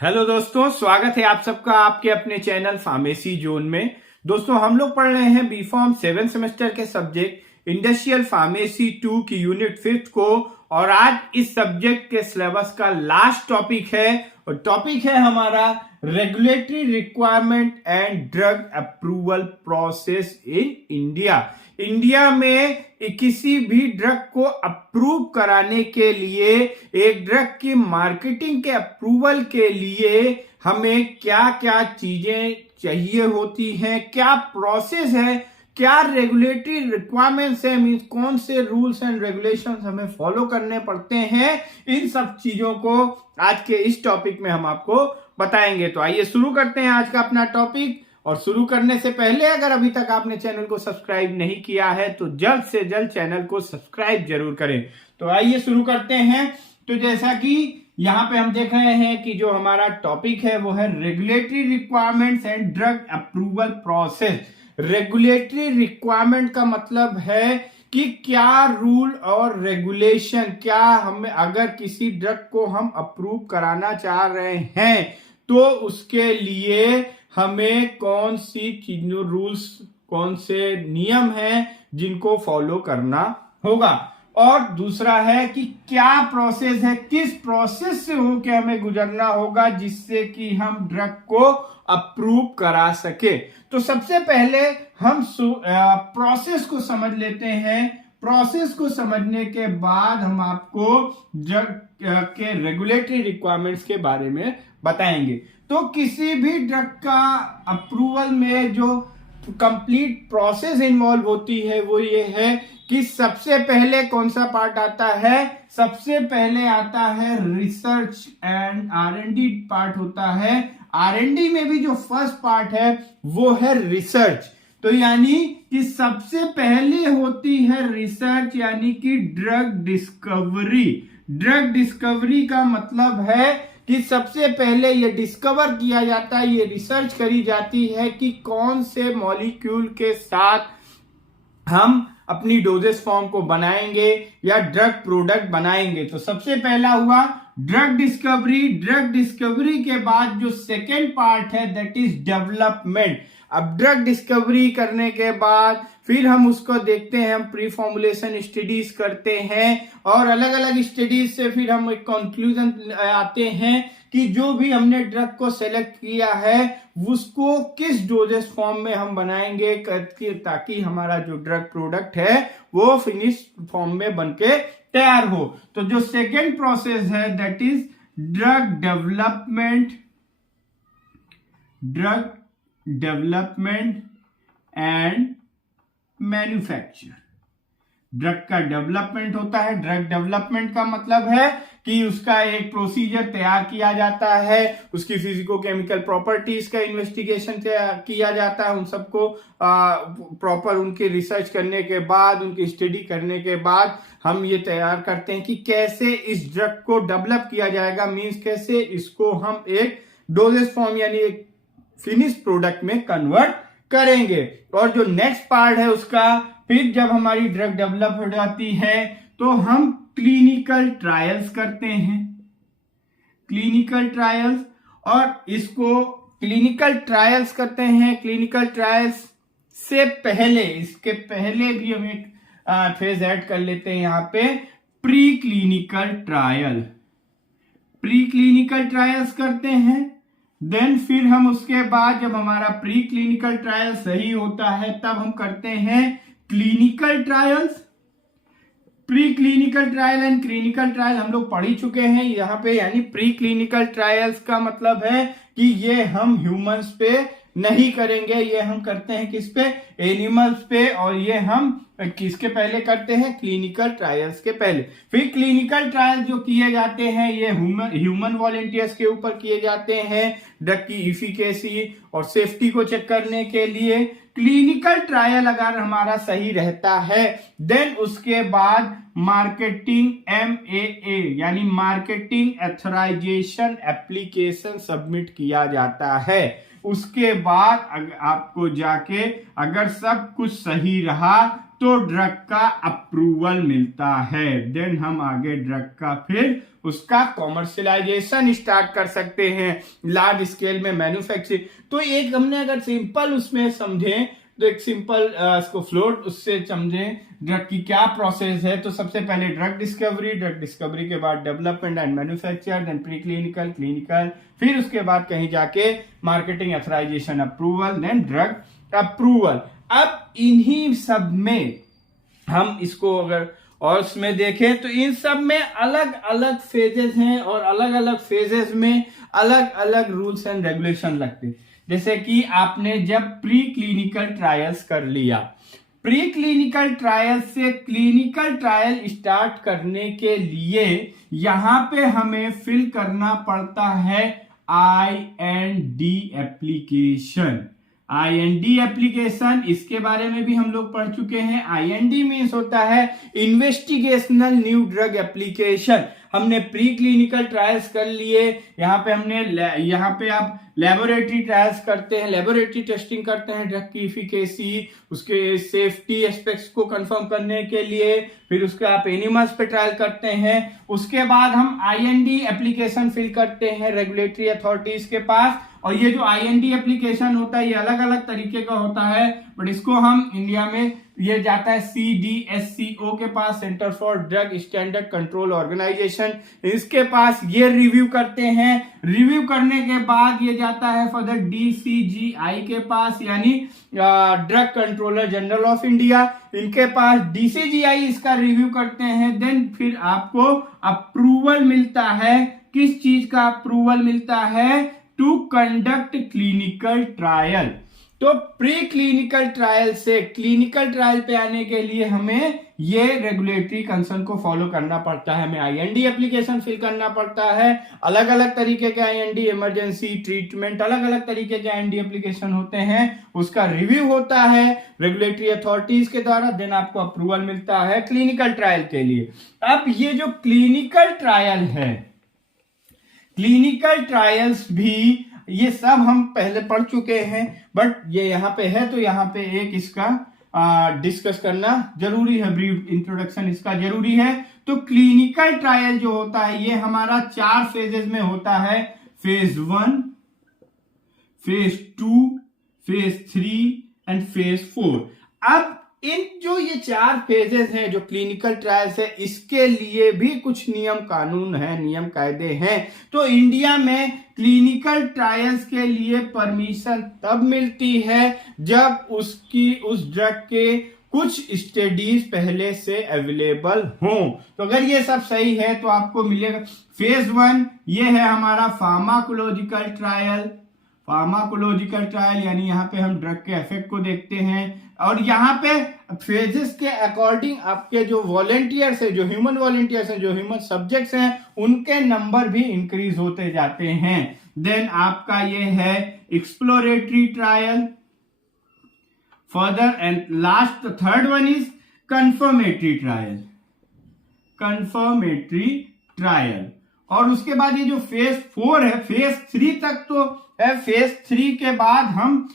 Hello दोस्तों, स्वागत है आप सबका आपके अपने चैनल फार्मेसी जोन में। दोस्तों, हम लोग पढ़ रहे हैं बी फॉर्म 7 सेमेस्टर के सब्जेक्ट इंडस्ट्रियल फार्मेसी 2 की यूनिट 5 को। और आज इस सब्जेक्ट के सिलेबस का लास्ट टॉपिक है और टॉपिक है हमारा regulatory requirement and drug approval process in India. India में किसी भी ड्रग को अप्रूव कराने के लिए, एक ड्रग की मार्केटिंग के अप्रूवल के लिए हमें क्या क्या चीजें चाहिए होती हैं, क्या प्रोसेस है, क्या रेगुलेटरी रिक्वायरमेंट्स है, मींस कौन से रूल्स एंड रेगुलेशंस हमें फॉलो करने पड़ते हैं, इन सब चीजों को आज के इस टॉपिक में हम आपको बताएंगे। तो आइए शुरू करते हैं आज का अपना टॉपिक। और शुरू करने से पहले अगर अभी तक आपने चैनल को सब्सक्राइब नहीं किया है तो जल्द से जल्द चैनल को सब्सक्राइब जरूर करें। तो आइए शुरू करते हैं। तो जैसा कि यहाँ पे हम देख रहे हैं कि जो हमारा टॉपिक है वो है regulatory requirements and drug approval process. Regulatory requirement का मतलब है कि क्या रूल और रेगुलेशन, क्या हमें अगर किसी ड्रग को हम अप्रूव कराना चाह रहे हैं तो उसके लिए हमें कौन सी चीजों, रूल्स, कौन से नियम हैं जिनको फॉलो करना होगा। और दूसरा है कि क्या प्रोसेस है, किस प्रोसेस से होके हमें गुजरना होगा जिससे कि हम ड्रग को अप्रूव करा सके। तो सबसे पहले हम प्रोसेस को समझ लेते हैं। प्रोसेस को समझने के बाद हम आपको ड्रग के रेगुलेटरी रिक्वायरमेंट्स के बारे में बताएंगे। तो किसी भी ड्रग का अप्रूवल में जो कंप्लीट प्रोसेस इन्वॉल्व होती है वो ये है कि सबसे पहले कौन सा पार्ट आता है, सबसे पहले आता है रिसर्च एंड R&D पार्ट होता है। R&D में भी जो फर्स्ट पार्ट है वो है रिसर्च। तो यानी कि सबसे पहले होती है रिसर्च, यानी कि ड्रग डिस्कवरी। ड्रग डिस्कवरी का मतलब है कि सबसे पहले ये डिस्कवर किया जाता है, ये रिसर्च करी जाती है कि कौन से मॉलिक्यूल के साथ हम अपनी डोजेस फॉर्म को बनाएंगे या ड्रग प्रोडक्ट बनाएंगे। तो सबसे पहला हुआ ड्रग डिस्कवरी। ड्रग डिस्कवरी के बाद जो सेकेंड पार्ट है दैट इज डेवलपमेंट। अब ड्रग डिस्कवरी करने के बाद फिर हम उसको देखते हैं, हम प्री फॉर्मुलेशन स्टडीज करते हैं और अलग अलग स्टडीज से फिर हम एक कंक्लूजन आते हैं कि जो भी हमने ड्रग को सेलेक्ट किया है उसको किस डोजेस फॉर्म में हम बनाएंगे ताकि हमारा जो ड्रग प्रोडक्ट है वो फिनिश फॉर्म में बनके तैयार हो। तो जो सेकेंड प्रोसेस है that is drug development and manufacture. Drug का डेवलपमेंट होता है। ड्रग डेवलपमेंट का मतलब है कि उसका एक प्रोसीजर तैयार किया जाता है, उसकी फिजिको केमिकल प्रॉपर्टीज का इन्वेस्टिगेशन किया जाता है, उन सबको प्रॉपर उनकी रिसर्च करने के बाद, उनकी स्टडी करने के बाद हम ये तैयार करते हैं कि कैसे इस ड्रग को डेवलप किया जाएगा, मींस कैसे इसको हम एक डोजेस फॉर्म यानी एक फिनिश प्रोडक्ट में कन्वर्ट करेंगे। और जो नेक्स्ट पार्ट है उसका, फिर जब हमारी ड्रग डेवलप हो जाती है तो हम क्लिनिकल ट्रायल्स करते हैं। क्लिनिकल ट्रायल्स, और इसको क्लिनिकल ट्रायल्स करते हैं। क्लिनिकल ट्रायल्स से पहले, इसके पहले भी हम एक फेज ऐड कर लेते हैं यहाँ पे, pre clinical trial. Pre clinical trials करते हैं। देन फिर हम उसके बाद जब हमारा प्री क्लिनिकल ट्रायल सही होता है तब हम करते हैं clinical trials. Pre clinical trial and clinical trial हम लोग पढ़ ही चुके हैं यहाँ पे। यानी प्री क्लिनिकल ट्रायल्स का मतलब है कि ये हम ह्यूमंस पे नहीं करेंगे, ये हम करते हैं किस पे, एनिमल्स पे। और ये हम किसके पहले करते हैं, क्लिनिकल ट्रायल्स के पहले। फिर क्लिनिकल ट्रायल जो किए जाते हैं ये ह्यूमन वॉलेंटियर्स के ऊपर किए जाते हैं ड्रग की इफिकेसी और सेफ्टी को चेक करने के लिए। क्लिनिकल ट्रायल अगर हमारा सही रहता है देन उसके बाद मार्केटिंग MAA यानी मार्केटिंग एथोराइजेशन एप्लीकेशन सबमिट किया जाता है। उसके बाद आपको जाके अगर सब कुछ सही रहा तो ड्रग का अप्रूवल मिलता है, देन हम आगे ड्रग का फिर उसका कॉमर्शियलाइजेशन स्टार्ट कर सकते हैं, लार्ज स्केल में मैन्युफैक्चरिंग। तो एक हमने अगर सिंपल उसमें समझें तो एक सिंपल इसको फ्लोट उससे समझें ड्रग की क्या प्रोसेस है। तो सबसे पहले ड्रग डिस्कवरी के बाद development and manufacture, then pre clinical, clinical, फिर उसके बाद कहीं जाके marketing authorization approval, then drug approval. अब इन्हीं सब में हम इसको अगर और उसमें देखें तो इन सब में अलग अलग फेजेस हैं और अलग अलग फेजेस में अलग अलग रूल्स एंड रेगुलेशन लगते हैं। जैसे कि आपने जब प्री क्लिनिकल ट्रायल्स कर लिया, प्री क्लिनिकल ट्रायल से क्लिनिकल ट्रायल स्टार्ट करने के लिए यहां पे हमें फिल करना पड़ता है IND एप्लीकेशन। IND एप्लीकेशन, इसके बारे में भी हम लोग पढ़ चुके हैं। IND मीन्स होता है इन्वेस्टिगेशनल न्यू ड्रग एप्लीकेशन। हमने प्री क्लिनिकल ट्रायल्स कर लिए, यहाँ पे आप लेबोरेटरी ट्रायल्स करते हैं, लेबोरेटरी टेस्टिंग करते हैं ड्रग की इफिकेसी, उसके सेफ्टी एस्पेक्ट्स को कंफर्म करने के लिए, फिर उसके आप एनिमल्स पे ट्रायल करते हैं। उसके बाद हम IND एप्लीकेशन फिल करते हैं रेगुलेटरी अथॉरिटीज के पास। और ये जो IND एप्लीकेशन होता है ये अलग अलग तरीके का होता है, बट इसको हम इंडिया में ये जाता है CDSCO के पास, centre for drug standard control organisation, इसके पास ये रिव्यू करते हैं। रिव्यू करने के बाद ये जाता है फर्दर DCGI के पास, यानी drug controller general of India, इनके पास। DCGI इसका रिव्यू करते हैं, देन फिर आपको अप्रूवल मिलता है। किस चीज का अप्रूवल मिलता है? To conduct clinical trial. तो प्री क्लिनिकल ट्रायल से क्लिनिकल ट्रायल पे आने के लिए हमें ये रेगुलेटरी कंसर्न को फॉलो करना पड़ता है। हमें IND एप्लीकेशन फिल करना पड़ता है। अलग अलग तरीके के IND, इमरजेंसी ट्रीटमेंट, अलग अलग तरीके के IND एप्लीकेशन होते हैं, उसका रिव्यू होता है रेगुलेटरी अथॉरिटीज के द्वारा, देन आपको अप्रूवल मिलता है क्लिनिकल ट्रायल के लिए। अब ये जो क्लिनिकल ट्रायल है, क्लिनिकल ट्रायल्स भी ये सब हम पहले पढ़ चुके हैं, बट ये यहाँ पे है तो यहाँ पे एक इसका डिस्कस करना जरूरी है, ब्रीफ इंट्रोडक्शन इसका जरूरी है। तो क्लिनिकल ट्रायल जो होता है ये हमारा 4 फेजेस में होता है, phase 1, phase 2, phase 3 and phase 4। अब इन जो ये 4 फेजेस हैं जो क्लिनिकल ट्रायल्स है, इसके लिए भी कुछ नियम कानून है, नियम कायदे हैं। तो इंडिया में क्लिनिकल ट्रायल्स के लिए परमिशन तब मिलती है जब उस ड्रग के कुछ स्टडीज पहले से अवेलेबल हों। तो अगर ये सब सही है तो आपको मिलेगा। फेज 1 ये है हमारा फार्माकोलॉजिकल ट्रायल। फार्माकोलॉजिकल ट्रायल यानी यहाँ पे हम ड्रग के इफेक्ट को देखते हैं, और यहाँ पे फेजेस के अकॉर्डिंग आपके जो वॉलेंटियर्स है, जो ह्यूमन वॉलेंटियर्स हैं, जो ह्यूमन सब्जेक्ट्स हैं, उनके नंबर भी इंक्रीज होते जाते हैं। देन आपका ये है exploratory trial, further and last third one is confirmatory trial. Confirmatory trial. और उसके बाद ये जो फेज 4 है, फेज 3 तक तो है। फेज 3 के बाद हम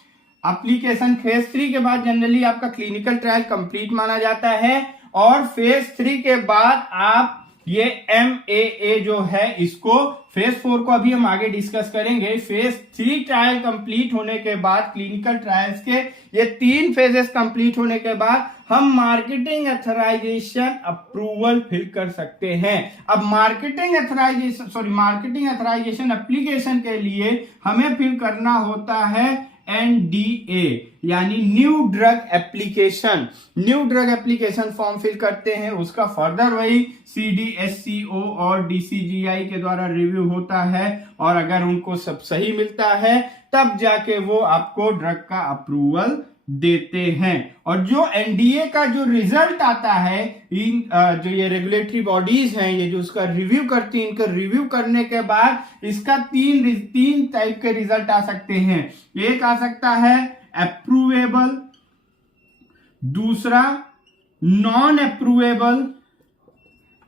एप्लीकेशन, फेज 3 के बाद जनरली आपका क्लिनिकल ट्रायल कंप्लीट माना जाता है, और फेज 3 के बाद आप ये MAA जो है इसको, फेज 4 को अभी हम आगे डिस्कस करेंगे। फेज 3 ट्रायल कंप्लीट होने के बाद, क्लिनिकल ट्रायल्स के ये 3 फेजेस कंप्लीट होने के बाद हम मार्केटिंग अथराइजेशन अप्रूवल फिल कर सकते हैं। अब मार्केटिंग अथराइजेशन एप्लीकेशन के लिए हमें फिल करना होता है NDA यानी new drug application. New drug application form fill करते हैं, उसका फर्दर वही CDSCO और DCGI के द्वारा रिव्यू होता है, और अगर उनको सब सही मिलता है तब जाके वो आपको ड्रग का अप्रूवल देते हैं। और जो NDA का जो रिजल्ट आता है, इन जो ये रेगुलेटरी बॉडीज हैं, ये जो उसका रिव्यू करती हैं, इनका रिव्यू करने के बाद इसका 3 टाइप के रिजल्ट आ सकते हैं। एक आ सकता है अप्रूवेबल, दूसरा non approvable,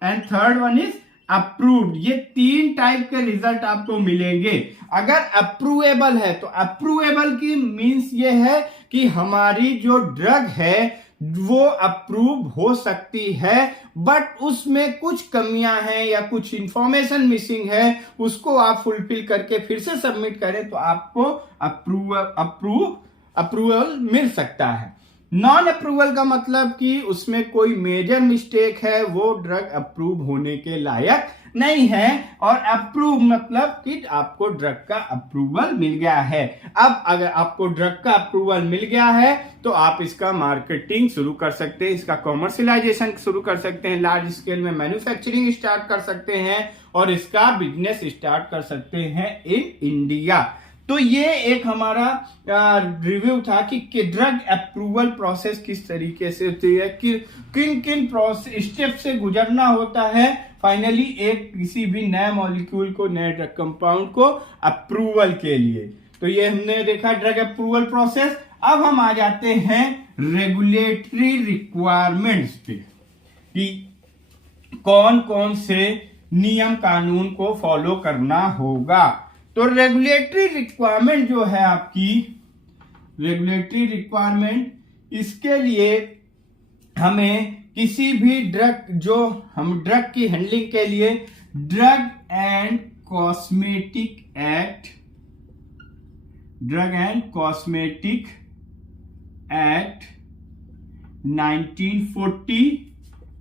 and third one is approved. ये 3 टाइप के रिजल्ट आपको मिलेंगे। अगर अप्रूवेबल है तो अप्रूवेबल की मीन्स ये है कि हमारी जो ड्रग है वो अप्रूव हो सकती है, बट उसमें कुछ कमियां हैं या कुछ इंफॉर्मेशन मिसिंग है, उसको आप फुलफिल करके फिर से सबमिट करें तो आपको अप्रूवल मिल सकता है। नॉन अप्रूवल का मतलब कि उसमें कोई मेजर मिस्टेक है, वो ड्रग अप्रूव होने के लायक नहीं है, और अप्रूव मतलब कि आपको ड्रग का अप्रूवल मिल गया है। अब अगर आपको ड्रग का अप्रूवल मिल गया है तो आप इसका मार्केटिंग शुरू कर सकते हैं, इसका कॉमर्शियलाइजेशन शुरू कर सकते हैं, लार्ज स्केल में मैन्युफैक्चरिंग स्टार्ट कर सकते हैं और इसका बिजनेस स्टार्ट कर सकते हैं इन इंडिया। तो ये एक हमारा रिव्यू था कि ड्रग अप्रूवल प्रोसेस किस तरीके से होती है, कि किन किन स्टेप से गुजरना होता है फाइनली एक किसी भी नए मॉलिक्यूल को, नए ड्रग कंपाउंड को अप्रूवल के लिए। तो ये हमने देखा ड्रग अप्रूवल प्रोसेस। अब हम आ जाते हैं रेगुलेटरी रिक्वायरमेंट्स पे कि कौन कौन से नियम कानून को फॉलो करना होगा। तो रेगुलेटरी रिक्वायरमेंट जो है आपकी, रेगुलेटरी रिक्वायरमेंट, इसके लिए हमें किसी भी ड्रग, जो हम ड्रग की हैंडलिंग के लिए drug and cosmetic act, drug and cosmetic act 1940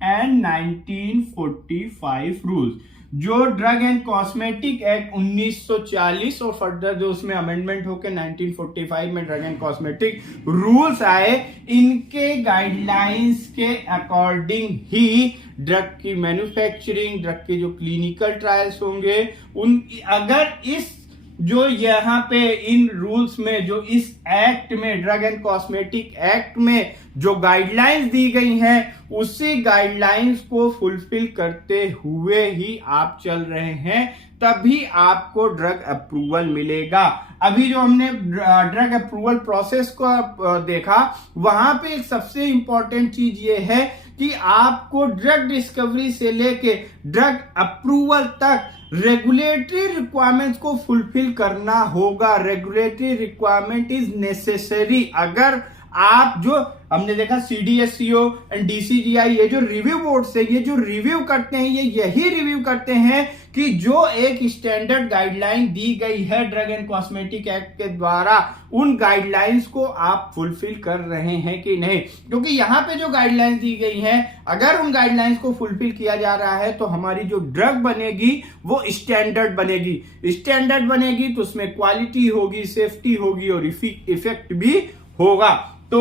and 1945 rules, जो ड्रग एंड कॉस्मेटिक एक्ट 1940 और फर्दर जो उसमें अमेंडमेंट होकर 1945 में ड्रग एंड कॉस्मेटिक रूल्स आए, इनके गाइडलाइंस के अकॉर्डिंग ही ड्रग की मैन्युफैक्चरिंग, ड्रग के जो क्लिनिकल ट्रायल्स होंगे, उन अगर इस जो यहाँ पे इन रूल्स में, जो इस एक्ट में, ड्रग एंड कॉस्मेटिक एक्ट में जो गाइडलाइंस दी गई हैं, उसी गाइडलाइंस को फुलफिल करते हुए ही आप चल रहे हैं, तभी आपको ड्रग अप्रूवल मिलेगा। अभी जो हमने ड्रग अप्रूवल प्रोसेस को देखा, वहां पे एक सबसे इंपॉर्टेंट चीज ये है कि आपको ड्रग डिस्कवरी से लेके ड्रग अप्रूवल तक रेगुलेटरी रिक्वायरमेंट्स को फुलफिल करना होगा। Regulatory requirement is necessary. अगर आप, जो हमने देखा CDSCO एंड DCGI, ये जो रिव्यू बोर्ड्स है, ये जो रिव्यू करते हैं, ये यही रिव्यू करते हैं कि जो एक स्टैंडर्ड गाइडलाइन दी गई है ड्रग एंड कॉस्मेटिक एक्ट के द्वारा, उन गाइडलाइंस को आप फुलफिल कर रहे हैं कि नहीं। क्योंकि यहाँ पे जो गाइडलाइंस दी गई हैं, अगर उन गाइडलाइंस को फुलफिल किया जा रहा है तो हमारी जो ड्रग बनेगी वो स्टैंडर्ड बनेगी। स्टैंडर्ड बनेगी तो उसमें क्वालिटी होगी, सेफ्टी होगी और इफेक्ट भी होगा। तो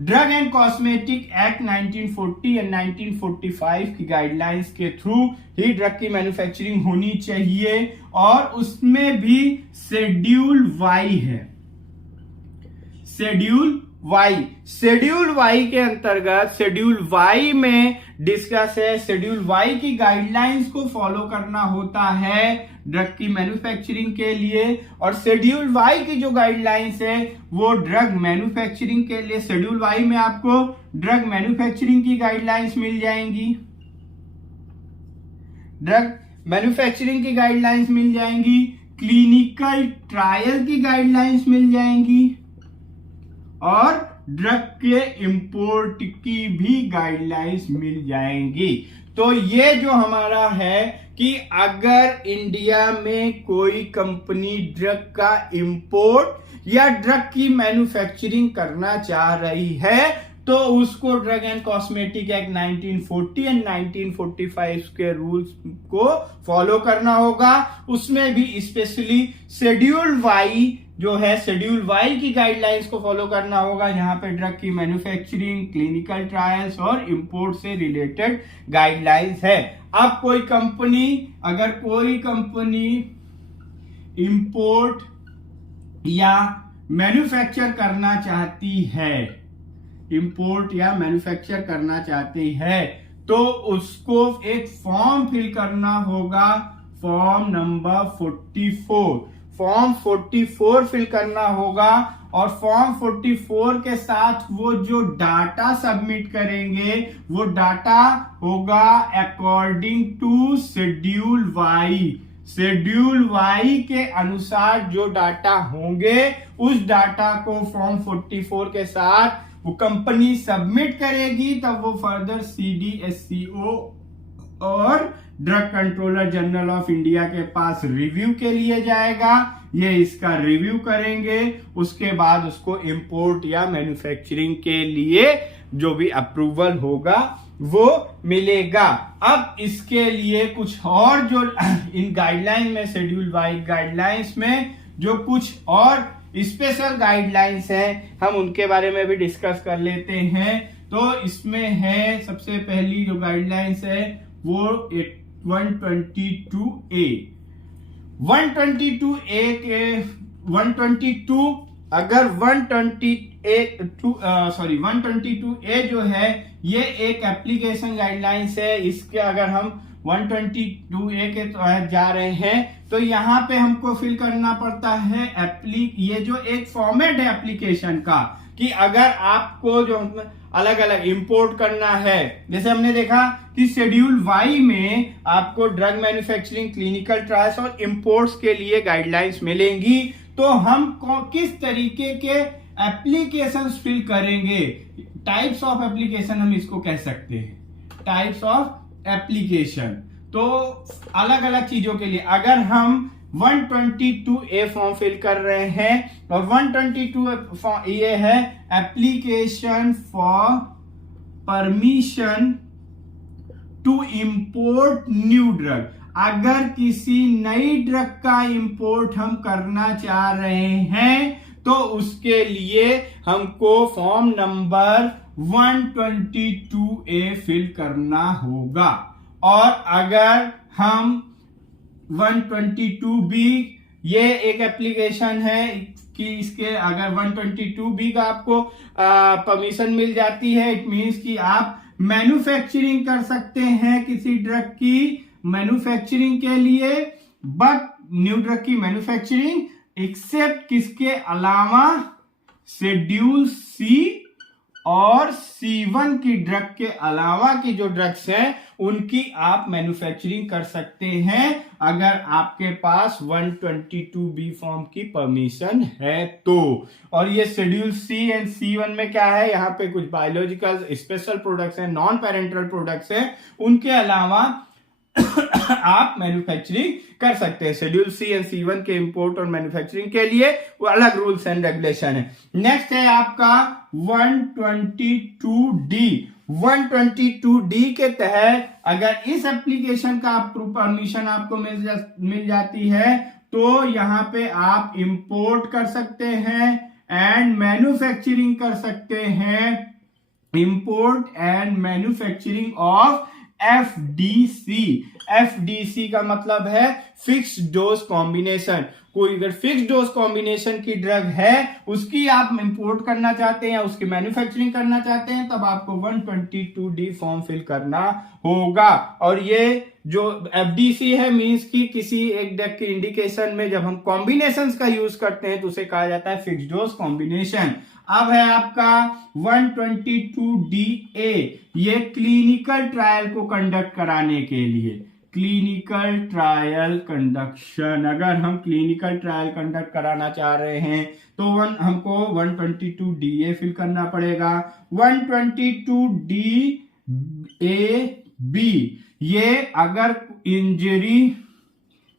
drug and cosmetic act 1940 and 1945 की गाइडलाइंस के थ्रू ही ड्रग की मैन्युफैक्चरिंग होनी चाहिए, और उसमें भी शेड्यूल वाई है। शेड्यूल वाई के अंतर्गत, शेड्यूल वाई में डिस्कस है, शेड्यूल वाई की गाइडलाइंस को फॉलो करना होता है ड्रग की मैन्युफैक्चरिंग के लिए, और शेड्यूल वाई की जो गाइडलाइंस है वो ड्रग मैन्युफैक्चरिंग के लिए। शेड्यूल वाई में आपको ड्रग मैन्युफैक्चरिंग की गाइडलाइंस मिल जाएंगी, ड्रग मैन्युफैक्चरिंग की गाइडलाइंस मिल जाएंगी, क्लिनिकल ट्रायल की गाइडलाइंस मिल जाएंगी, और ड्रग के इंपोर्ट की भी गाइडलाइंस मिल जाएंगी। तो ये जो हमारा है कि अगर इंडिया में कोई कंपनी ड्रग का इंपोर्ट या ड्रग की मैन्युफैक्चरिंग करना चाह रही है, तो उसको drug and cosmetic act 1940 and 1945 के रूल्स को फॉलो करना होगा। उसमें भी स्पेशली शेड्यूल वाई जो है, शेड्यूल वाई की गाइडलाइंस को फॉलो करना होगा, जहां पे ड्रग की मैन्युफैक्चरिंग, क्लिनिकल ट्रायल्स और इंपोर्ट से रिलेटेड गाइडलाइंस है। अब कोई कंपनी, अगर कोई कंपनी इंपोर्ट या मैन्युफैक्चर करना चाहती है, इंपोर्ट या मैन्युफैक्चर करना चाहती है, तो उसको एक फॉर्म फिल करना होगा, फॉर्म नंबर 44। फॉर्म 44 फिल करना होगा, और फॉर्म 44 के साथ वो जो डाटा सबमिट करेंगे, वो डाटा होगा according to schedule Y. Schedule Y के अनुसार जो डाटा होंगे, उस डाटा को फॉर्म 44 के साथ वो कंपनी सबमिट करेगी, तब वो फर्दर CDSCO और drug controller general of India के पास रिव्यू के लिए जाएगा। ये इसका रिव्यू करेंगे, उसके बाद उसको इंपोर्ट या मैन्युफैक्चरिंग के लिए जो भी अप्रूवल होगा वो मिलेगा। अब इसके लिए कुछ और जो इन गाइडलाइन में, शेड्यूल वाइज गाइडलाइंस में जो कुछ और स्पेशल गाइडलाइंस हैं, हम उनके बारे में भी डिस्कस कर लेते हैं। तो इसमें है सबसे पहली जो गाइडलाइंस है वो 122A। 122A के 122 अगर 122A जो है ये एक एप्लीकेशन गाइडलाइंस है। इसके अगर हम 122A के तहत जा रहे हैं तो यहाँ पे हमको फिल करना पड़ता है ये जो एक फॉर्मेट है एप्लीकेशन का, कि अगर आपको जो अलग अलग इंपोर्ट करना है, जैसे हमने देखा कि शेड्यूल वाई में आपको ड्रग मैन्युफैक्चरिंग, क्लिनिकल ट्रायल्स और इंपोर्ट्स के लिए गाइडलाइंस मिलेंगी, तो हम किस तरीके के एप्लीकेशंस फिल करेंगे, टाइप्स ऑफ एप्लीकेशन हम इसको कह सकते हैं, टाइप्स ऑफ एप्लीकेशन। तो अलग अलग चीजों के लिए अगर हम 122A फॉर्म फिल कर रहे हैं, और 122 ये है application for permission to import new drug. अगर किसी नई ड्रग का इंपोर्ट हम करना चाह रहे हैं तो उसके लिए हमको फॉर्म नंबर 122A फिल करना होगा। और अगर हम 122B, ये एक एप्लीकेशन है कि इसके अगर 122B का आपको परमिशन मिल जाती है, इट मीन्स कि आप मैन्युफैक्चरिंग कर सकते हैं किसी ड्रग की मैन्युफैक्चरिंग के लिए, बट न्यू ड्रग की मैन्युफैक्चरिंग एक्सेप्ट किसके अलावा, शेड्यूल C और C1 की ड्रग के अलावा की जो ड्रग्स हैं उनकी आप मैन्युफैक्चरिंग कर सकते हैं अगर आपके पास 122B फॉर्म की परमिशन है तो। और ये शेड्यूल C एंड C1 में क्या है, यहाँ पे कुछ बायोलॉजिकल स्पेशल प्रोडक्ट्स हैं, नॉन पेरेंटल प्रोडक्ट्स हैं, उनके अलावा आप मैन्युफैक्चरिंग कर सकते हैं। शेड्यूल C एंड C1 के इंपोर्ट और मैन्युफैक्चरिंग के लिए वो अलग रूल्स एंड रेगुलेशन है। नेक्स्ट है आपका 122D। 122D के तहत अगर इस एप्लीकेशन का परमिशन आपको मिल जाती है तो यहाँ पे आप इंपोर्ट कर सकते हैं एंड मैन्युफैक्चरिंग कर सकते हैं, import and manufacturing of FDC का मतलब है फिक्स्ड डोज कॉम्बिनेशन। कोई अगर फिक्स्ड डोज कॉम्बिनेशन की ड्रग है उसकी आप इंपोर्ट करना चाहते हैं, उसकी मैन्युफैक्चरिंग करना चाहते हैं, तब आपको 122D फॉर्म फिल करना होगा। और ये जो FDC है मींस की किसी एक ड्रग की इंडिकेशन में जब हम कॉम्बिनेशंस का यूज करते हैं तो उसे कहा जाता है फिक्स्ड डोज कॉम्बिनेशन। अब है आपका 122DA, ये क्लिनिकल ट्रायल को कंडक्ट कराने के लिए, क्लिनिकल ट्रायल कंडक्शन। अगर हम क्लिनिकल ट्रायल कंडक्ट कराना चाह रहे हैं तो हमको 122DA फिल करना पड़ेगा। 122DAB, ये अगर इंजरी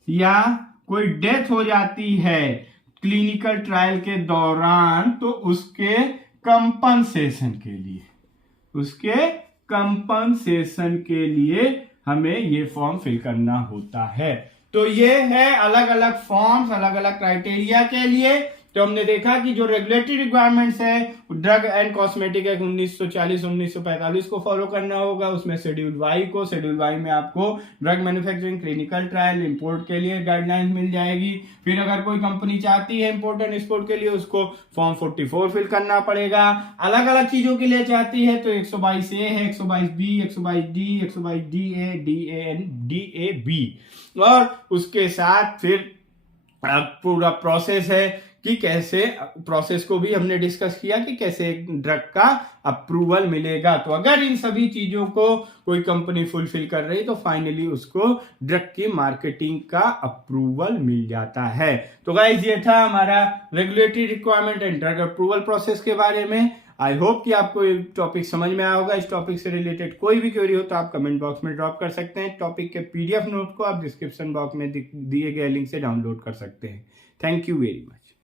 या कोई डेथ हो जाती है क्लिनिकल ट्रायल के दौरान तो उसके कंपनसेशन के लिए हमें ये फॉर्म फिल करना होता है। तो ये है अलग अलग फॉर्म्स, अलग अलग क्राइटेरिया के लिए। तो हमने देखा कि जो रेगुलेटरी रिक्वायरमेंट्स है ड्रग एंड कॉस्मेटिक एक्ट 1940-1945 को फॉलो करना होगा। उसमें शेड्यूल वाई में आपको drug manufacturing, clinical trial, import के लिए गाइडलाइंस मिल जाएगी। फिर अगर कोई कंपनी चाहती है इंपोर्ट एंड एक्सपोर्ट के लिए उसको फॉर्म 44 फिल करना पड़ेगा। अलग अलग चीजों के लिए चाहती है तो 122A है, 122B, 122D, 122DA, DA and DAB। और उसके साथ फिर पूरा प्रोसेस है कि कैसे, प्रोसेस को भी हमने डिस्कस किया कि कैसे एक ड्रग का अप्रूवल मिलेगा। तो अगर इन सभी चीजों को कोई कंपनी फुलफिल कर रही तो फाइनली उसको ड्रग की मार्केटिंग का अप्रूवल मिल जाता है। तो गाइस ये था हमारा regulatory requirement and drug approval process के बारे में। आई होप कि आपको ये टॉपिक समझ में आया होगा। इस टॉपिक से रिलेटेड कोई भी क्वेरी हो तो आप कमेंट बॉक्स में ड्रॉप कर सकते हैं। टॉपिक के PDF नोट को आप डिस्क्रिप्शन बॉक्स में दिए गए लिंक से डाउनलोड कर सकते हैं। Thank you very much.